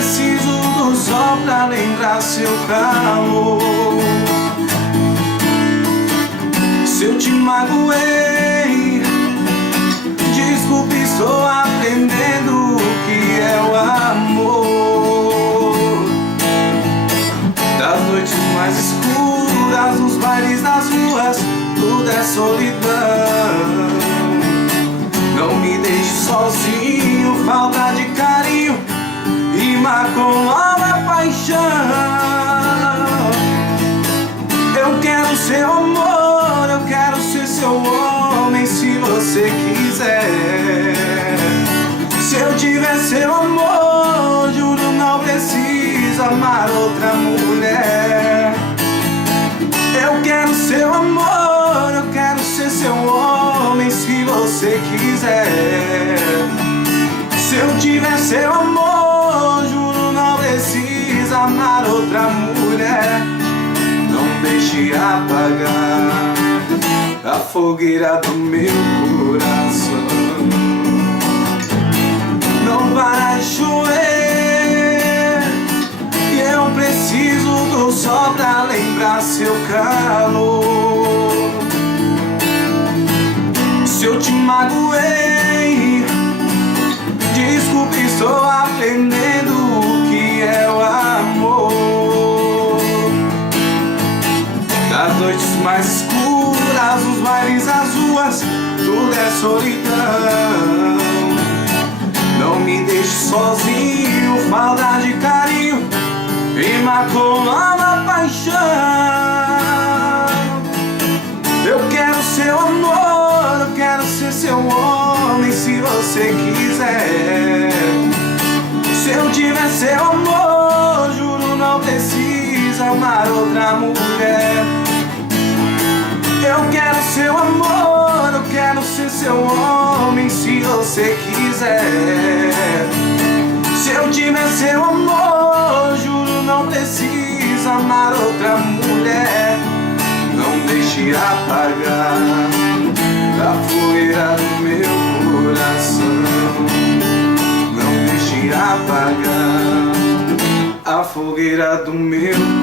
preciso do sol pra lembrar seu calor. Se eu te magoei, desculpe, estou aprendendo o que é o amor. Das noites mais escuras, nos bailes das ruas, tudo é solidão. Não me deixe sozinho, falta de carinho rima com nova paixão. Eu quero seu amor, eu quero ser seu homem se você quiser. Se eu tiver seu amor, juro não preciso amar outra mulher. Eu quero seu amor, eu quero ser seu homem se você quiser. Se eu tiver seu amor, juro não preciso amar outra mulher. Não deixe apagar a fogueira do meu coração. Não para de chover, e eu preciso do sol pra lembrar seu calor. Se eu te magoei, desculpe, estou aprendendo o que é o amor. Das noites mais escuras, nos bailes das ruas, tudo é solidão. Não me deixe sozinho, falta de carinho rima com nova paixão. Eu quero seu amor, eu quero ser seu homem se você quiser. Se eu tiver seu amor, juro não preciso amar outra mulher. Eu quero seu amor, eu quero ser seu homem se você quiser. Se eu tiver seu amor, juro não preciso amar outra mulher. Não deixe apagar a fogueira do meu coração. Não deixe apagar a fogueira do meu